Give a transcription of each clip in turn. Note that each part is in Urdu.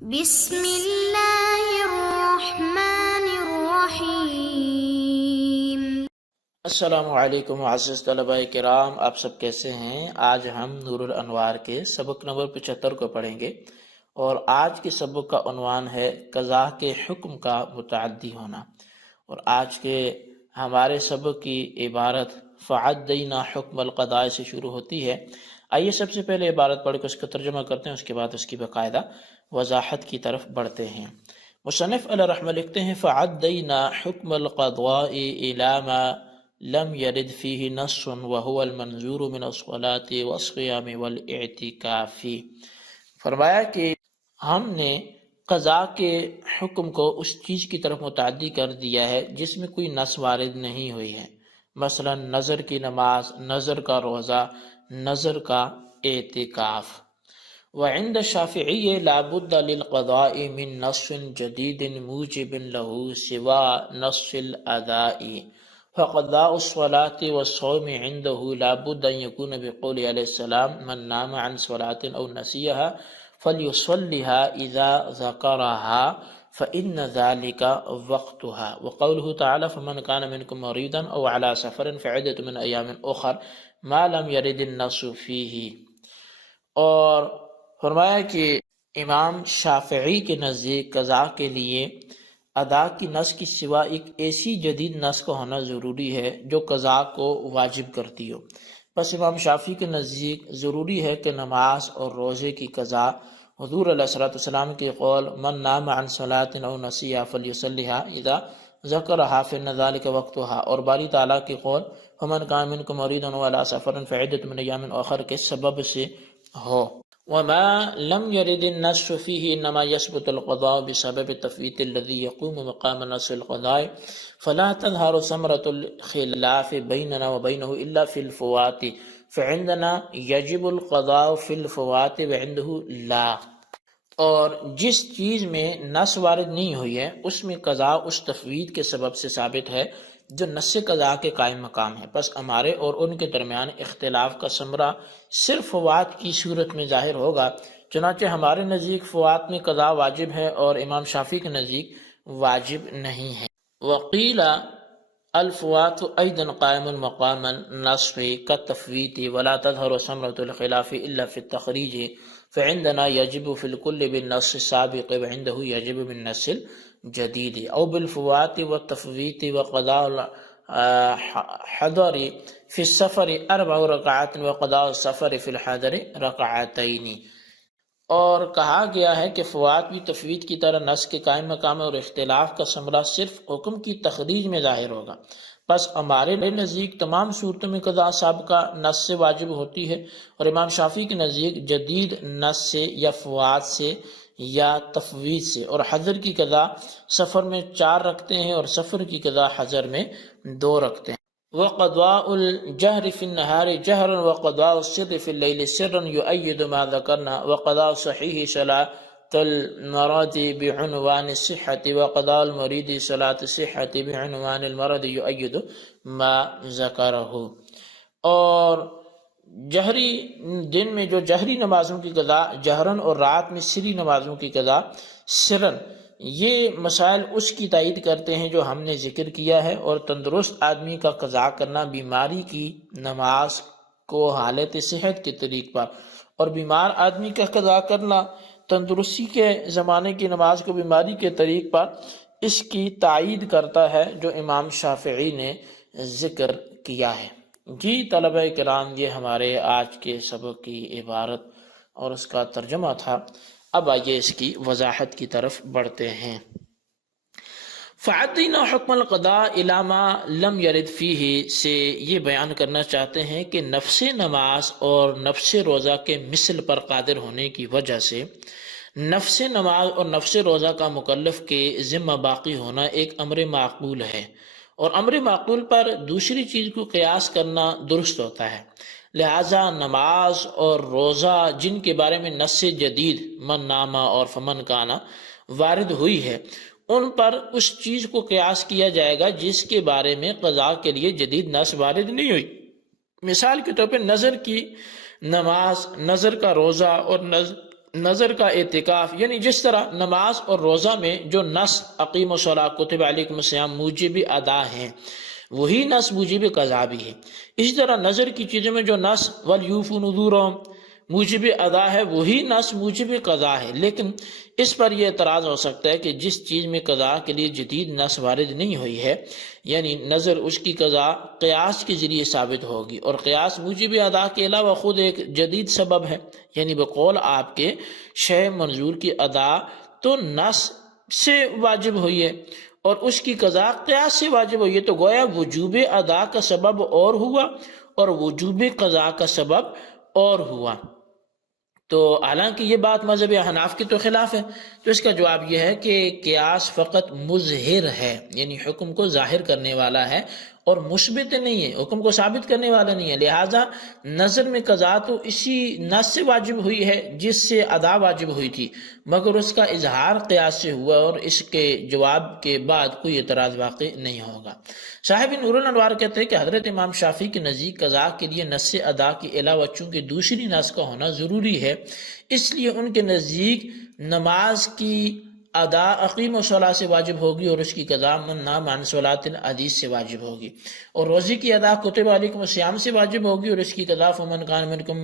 بسم اللہ الرحمن الرحیم۔ السلام علیکم معزز طلبہ کرام، آپ سب کیسے ہیں؟ آج ہم نور الانوار کے سبق نمبر 75 کو پڑھیں گے، اور آج کے سبق کا عنوان ہے قضاء کے حکم کا متعدی ہونا۔ اور آج کے ہمارے سبق کی عبارت فعدینا حکم القضاء سے شروع ہوتی ہے۔ آئیے سب سے پہلے عبارت پڑھ کے اس کا ترجمہ کرتے ہیں، اس کے بعد اس کی باقاعدہ وضاحت کی طرف بڑھتے ہیں۔ مصنف علیہ رحمہ لکھتے ہیں فعدینا حکم القضاء الی ما لم يرد فيه نص وهو المنظور من الصلاة والصيام والاعتکاف۔ فرمایا کہ ہم نے قضاء کے حکم کو اس چیز کی طرف متعدی کر دیا ہے جس میں کوئی نص وارد نہیں ہوئی ہے، مثلا نظر کی نماز، نظر کا روزہ، نظر کا اعتکاف۔ وعند الشافعی لا بد للقضاء من نص جدید موجب له سوى نص الاداء، فقضاء الصلاة والصوم عنده لا بد أن يكون بقول عليه السلام من نام عن صلاة أو نسيها فليصلها إذا ذكرها فإن ذلك وقتها، وقوله تعالى فمن كان منكم مريضا أو على سفر فعدة من أيام أخر ما لم يرد النص فيه۔ اور فرمایا کہ امام شافعی کے نزدیک قضاء کے لیے ادا کی نص کی سوا ایک ایسی جدید نص کا ہونا ضروری ہے جو قضاء کو واجب کرتی ہو۔ بس امام شافعی کے نزدیک ضروری ہے کہ نماز اور روزے کی قضاء حضور علیہ السلام کے قول من نام عن صلاة او نسیها فلیصلیها اذا ذکرها فإن ذلك وقتها، اور باری تعالیٰ کے قول فمن کان منکم مریضا او علی سفر فعدۃ من ایام اخر کے سبب سے ہو۔ وما لم يرد النص فيه انما يثبت القضاء بسبب التفويت الذي يقوم مقام نص القضاء، فلا تظهر ثمرة الخلاف بيننا وبينه الا في الفوات، فعندنا يجب القضاء في الفوات وعنده لا۔ اور جس چیز میں نص وارد نہیں ہوئی ہے اس میں قضاء اس تفویض کے سبب سے ثابت ہے جو نص قضاء کے قائم مقام ہے، پس ہمارے اور ان کے درمیان اختلاف کا ثمرہ صرف فوات کی صورت میں ظاہر ہوگا۔ چنانچہ ہمارے نزدیک فوات میں قضاء واجب ہے اور امام شافعی کے نزدیک واجب نہیں ہے۔ وقیل الفوات ایضا قائم مقام النصف كالتفویت ولا تظهر ثمرة الخلاف الا في التخریج، فعندنا يجب في الكل بالنص السابق وعنده يجب بالنص الجديد، او بالفوات والتفويت وقضاء الحضر في السفر 4 ركعات وقضاء السفر في الحضر 2 ركعتين۔ اور کہا گیا ہے کہ فوات بھی تفویت کی طرح نص کے قائم مقام ہے، اور اختلاف کا ثمرہ صرف حکم کی تخریج میں ظاہر ہوگا۔ بس ہمارے نزدیک تمام صورتوں میں قضاء سابقہ نص سے واجب ہوتی ہے، اور امام شافعی کے نزدیک جدید نص سے یا فوات سے یا تفویض سے۔ اور حضر کی قضاء سفر میں 4 رکھتے ہیں اور سفر کی قضاء حضر میں 2 رکھتے ہیں۔ وقضاء الجهر في النهار جهرا وقضاء السر في الليل سرا يؤيد ما ذكرنا، وقضاء صحيح صلاة المرض بعنوان الصحة وقضاء المريض صلاة الصحة بعنوان المرض يؤيد ما ذكره۔ اور جہری دن میں جو جہری نمازوں کی قضاء جہرن اور رات میں سری نمازوں کی قضاء سرن، یہ مسائل اس کی تائید کرتے ہیں جو ہم نے ذکر کیا ہے۔ اور تندرست آدمی کا قضاء کرنا بیماری کی نماز کو حالت صحت کے طریق پر، اور بیمار آدمی کا قضاء کرنا تندرستی کے زمانے کی نماز کو بیماری کے طریق پر، اس کی تائید کرتا ہے جو امام شافعی نے ذکر کیا ہے۔ جی طلبہ کرام، یہ ہمارے آج کے سبق کی عبارت اور اس کا ترجمہ تھا۔ اب آئیے اس کی وضاحت کی طرف بڑھتے ہیں۔ فعدینا حکم القضاء الی ما لم یرد فیہ سے یہ بیان کرنا چاہتے ہیں کہ نفس نماز اور نفس روزہ کے مثل پر قادر ہونے کی وجہ سے نفس نماز اور نفس روزہ کا مکلف کے ذمہ باقی ہونا ایک امر معقول ہے، اور امر معقول پر دوسری چیز کو قیاس کرنا درست ہوتا ہے۔ لہٰذا نماز اور روزہ جن کے بارے میں نص جدید من ناما اور فمن کانا وارد ہوئی ہے، ان پر اس چیز کو قیاس کیا جائے گا جس کے بارے میں قضاء کے لیے جدید نص وارد نہیں ہوئی۔ مثال کے طور پہ نظر کی نماز، نظر کا روزہ اور نظر کا اعتکاف، یعنی جس طرح نماز اور روزہ میں جو نص اقیم الصلاۃ کتب علیکم الصیام موجب ادا ہیں، وہی نص موجب قضا بھی ہے۔ اسی طرح نظر کی چیزوں میں جو نص ولیوفوا نذورہم موجب ادا ہے، وہی نص موجب قضا ہے۔ لیکن اس پر یہ اعتراض ہو سکتا ہے کہ جس چیز میں قضا کے لیے جدید نص وارد نہیں ہوئی ہے، یعنی نظر، اس کی قضا قیاس کے ذریعے ثابت ہوگی، اور قیاس موجب ادا کے علاوہ خود ایک جدید سبب ہے، یعنی بقول آپ کے شے منظور کی ادا تو نص سے واجب ہوئی ہے اور اس کی قضا قیاس سے واجب ہوئی ہے، تو گویا وجوب ادا کا سبب اور ہوا اور وجوب قضا کا سبب اور ہوا۔ تو حالانکہ یہ بات مذہب حناف کے تو خلاف ہے، تو اس کا جواب یہ ہے کہ قیاس فقط مظہر ہے، یعنی حکم کو ظاہر کرنے والا ہے اور مثبت نہیں ہے، حکم کو ثابت کرنے والا نہیں ہے۔ لہٰذا نظر میں قضا تو اسی نص سے واجب ہوئی ہے جس سے ادا واجب ہوئی تھی، مگر اس کا اظہار قیاس سے ہوا اور اس کے جواب کے بعد کوئی اعتراض واقع نہیں ہوگا۔ صاحب نور الانوار کہتے ہیں کہ حضرت امام شافعی کے نزدیک قضا کے لیے نص ادا کے علاوہ چونکہ دوسری نص کا ہونا ضروری ہے، اس لیے ان کے نزدیک نماز کی ادا اقیم الصلاۃ سے واجب ہوگی اور اس کی قضا منع عن صلاۃ الحدیث سے واجب ہوگی، اور روزے کی ادا کتب علیکم الصیام سے واجب ہوگی اور اس کی قضا فمن کان منکم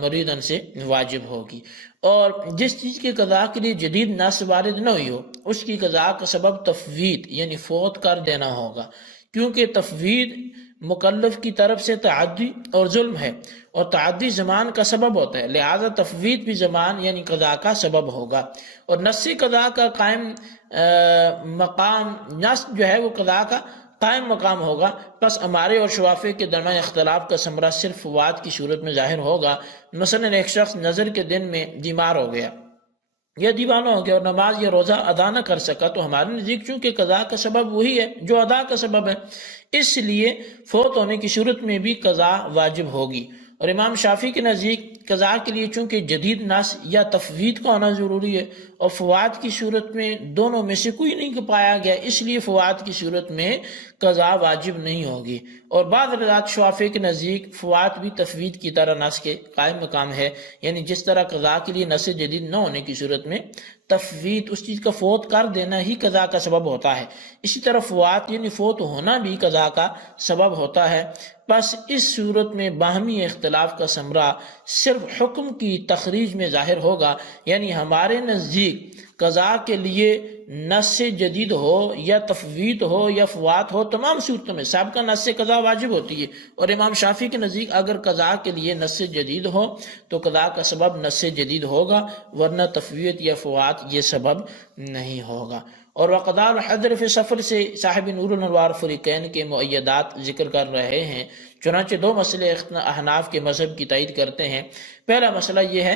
مریضا سے واجب ہوگی۔ اور جس چیز کی قضا کے لیے جدید نص وارد نہ ہوئی ہو، اس کی قضا کا سبب تفویض یعنی فوت کر دینا ہوگا، کیونکہ تفویض مکلف کی طرف سے تعدی اور ظلم ہے، اور تعدی زمان کا سبب ہوتا ہے، لہذا تفویض بھی زمان یعنی قضا کا سبب ہوگا، اور نص قضا کا قائم مقام، نص جو ہے وہ قضا کا قائم مقام ہوگا۔ پس ہمارے اور شوافی کے درمیان اختلاف کا ثمرہ صرف فوات کی صورت میں ظاہر ہوگا۔ مثلا ایک شخص نظر کے دن میں بیمار ہو گیا یا دیوانہ ہو گیا اور نماز یا روزہ ادا نہ کر سکا، تو ہمارے نزدیک چونکہ قضا کا سبب وہی ہے جو ادا کا سبب ہے، اس لیے فوت ہونے کی صورت میں بھی قضا واجب ہوگی۔ اور امام شافعی کے نزدیک قضا کے لیے چونکہ جدید نص یا تفویض کا ہونا ضروری ہے اور فوات کی صورت میں دونوں میں سے کوئی نہیں پایا گیا، اس لیے فوات کی صورت میں قضا واجب نہیں ہوگی۔ اور بعض حضرات شافعی کے نزدیک فوات بھی تفویض کی طرح نص کے قائم مقام ہے، یعنی جس طرح قضا کے لیے نص جدید نہ ہونے کی صورت میں تفویض اس چیز کا فوت کر دینا ہی قضا کا سبب ہوتا ہے، اسی طرح فوات یعنی فوت ہونا بھی قضا کا سبب ہوتا ہے۔ بس اس صورت میں باہمی اختلاف کا ثمرہ صرف حکم کی تخریج میں ظاہر ہوگا، یعنی ہمارے نزدیک قضا کے لیے نص جدید ہو یا تفویض ہو یا فوات ہو، تمام صورتوں میں سابقہ نص سے قضا واجب ہوتی ہے، اور امام شافعی کے نزدیک اگر قضا کے لیے نص جدید ہو تو قضا کا سبب نص جدید ہوگا، ورنہ تفویض یا فوات یہ سبب نہیں ہوگا۔ اور وقضاء الحضر فی سفر سے صاحب نور الانوار فریقین کے مؤیدات ذکر کر رہے ہیں، چنانچہ دو مسئلے احناف کے مذہب کی تائید کرتے ہیں۔ پہلا مسئلہ یہ ہے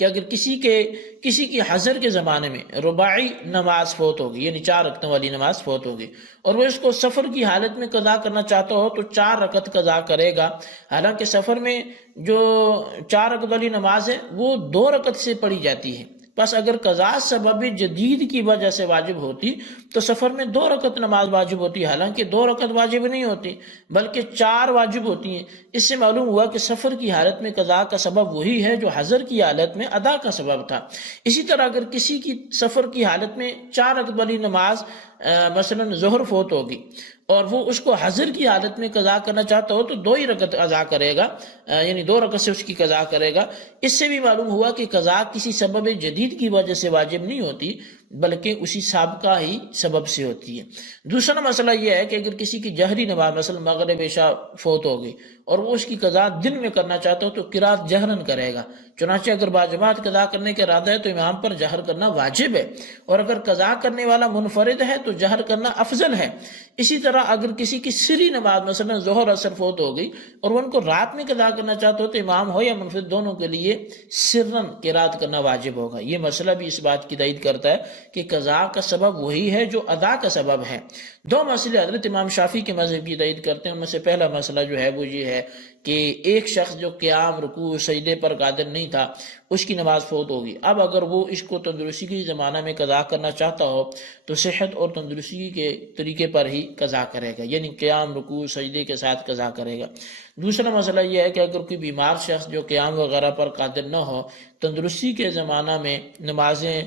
کہ اگر کسی کی حضر کے زمانے میں رباعی نماز فوت ہوگی، یعنی 4 رکعتوں والی نماز فوت ہوگی، اور وہ اس کو سفر کی حالت میں قضا کرنا چاہتا ہو تو 4 رکعت قضا کرے گا، حالانکہ سفر میں جو 4 رکعت والی نماز ہے وہ 2 رکعت سے پڑھی جاتی ہے۔ بس اگر قضا سبب جدید کی وجہ سے واجب ہوتی تو سفر میں 2 رکعت نماز واجب ہوتی، حالانکہ 2 رکعت واجب نہیں ہوتی بلکہ 4 واجب ہوتی ہیں۔ اس سے معلوم ہوا کہ سفر کی حالت میں قضا کا سبب وہی ہے جو حضر کی حالت میں ادا کا سبب تھا۔ اسی طرح اگر کسی کی سفر کی حالت میں 4 رکعت والی نماز مثلا ظہر فوت ہوگی اور وہ اس کو حضر کی حالت میں قضا کرنا چاہتا ہو تو 2 ہی رکعت ادا کرے گا، یعنی 2 رکعت سے اس کی قضا کرے گا۔ اس سے بھی معلوم ہوا کہ قضا کسی سبب جدید کی وجہ سے واجب نہیں ہوتی بلکہ اسی سابقہ ہی سبب سے ہوتی ہے۔ دوسرا مسئلہ یہ ہے کہ اگر کسی کی جہری نماز مثلا مغرب عشاء فوت ہو گئی اور وہ اس کی قضا دن میں کرنا چاہتا ہو تو قرات جہرن کرے گا، چنانچہ اگر باجماعت قضا کرنے کا ارادہ ہے تو امام پر جہر کرنا واجب ہے، اور اگر قضا کرنے والا منفرد ہے تو جہر کرنا افضل ہے۔ اسی طرح اگر کسی کی سری نماز مثلا ظہر اثر فوت ہو گئی اور وہ ان کو رات میں قضا کرنا چاہتا ہو تو امام ہو یا منفرد دونوں کے لیے سرن قرات کرنا واجب ہوگا۔ یہ مسئلہ بھی اس بات کی تائید کرتا ہے کہ قضا کا سبب وہی ہے جو ادا کا سبب ہے۔ 2 مسئلے حضرت امام شافعی کے مذہب کی تائید کرتے ہیں، ان میں سے پہلا مسئلہ جو ہے وہ یہ ہے کہ ایک شخص جو قیام، رکوع، سجدے پر قادر نہیں تھا، اس کی نماز فوت ہوگی. اب اگر وہ اس کو تندرستی کے زمانہ میں قضا کرنا چاہتا ہو تو صحت اور تندرستی کے طریقے پر ہی قضا کرے گا، یعنی قیام، رکوع، سجدے کے ساتھ قضا کرے گا. دوسرا مسئلہ یہ ہے کہ اگر کوئی بیمار شخص جو قیام وغیرہ پر قادر نہ ہو، تندرستی کے زمانہ میں نمازیں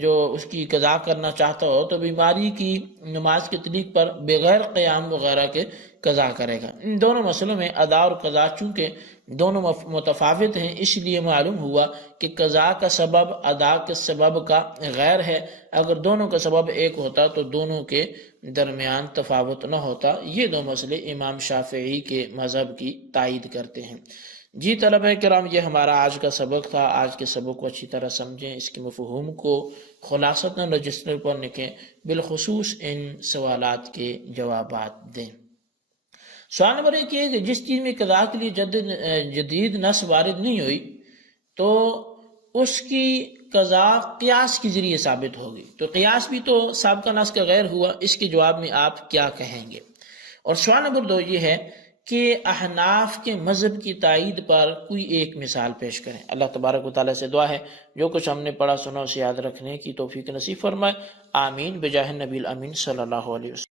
جو اس کی قضا کرنا چاہتا ہو تو بیماری کی نماز کے طریق پر بغیر قیام وغیرہ کے قضا کرے گا. ان دونوں مسئلوں میں ادا اور قضا چونکہ دونوں متفاوت ہیں، اس لیے معلوم ہوا کہ قضا کا سبب ادا کے سبب کا غیر ہے. اگر دونوں کا سبب ایک ہوتا تو دونوں کے درمیان تفاوت نہ ہوتا. یہ دو مسئلے امام شافعی کے مذہب کی تائید کرتے ہیں. جی طلبہ کرام، یہ ہمارا آج کا سبق تھا. آج کے سبق کو اچھی طرح سمجھیں، اس کے مفہوم کو خلاصتاً رجسٹر پر لکھیں، بالخصوص ان سوالات کے جوابات دیں. سوال نمبر 1 یہ ہے کہ جس چیز میں قضا کے لیے جدید نص وارد نہیں ہوئی تو اس کی قضا قیاس کے ذریعے ثابت ہوگی. تو قیاس بھی تو سابقہ نص کا غیر ہوا، اس کے جواب میں آپ کیا کہیں گے؟ اور سوال نمبر 2 یہ ہے کہ احناف کے مذہب کی تائید پر کوئی ایک مثال پیش کریں. اللہ تبارک و تعالیٰ سے دعا ہے جو کچھ ہم نے پڑھا سنا اسے یاد رکھنے کی توفیق نصیب فرمائے. آمین بجاہ نبی الامین صلی اللہ علیہ وسلم.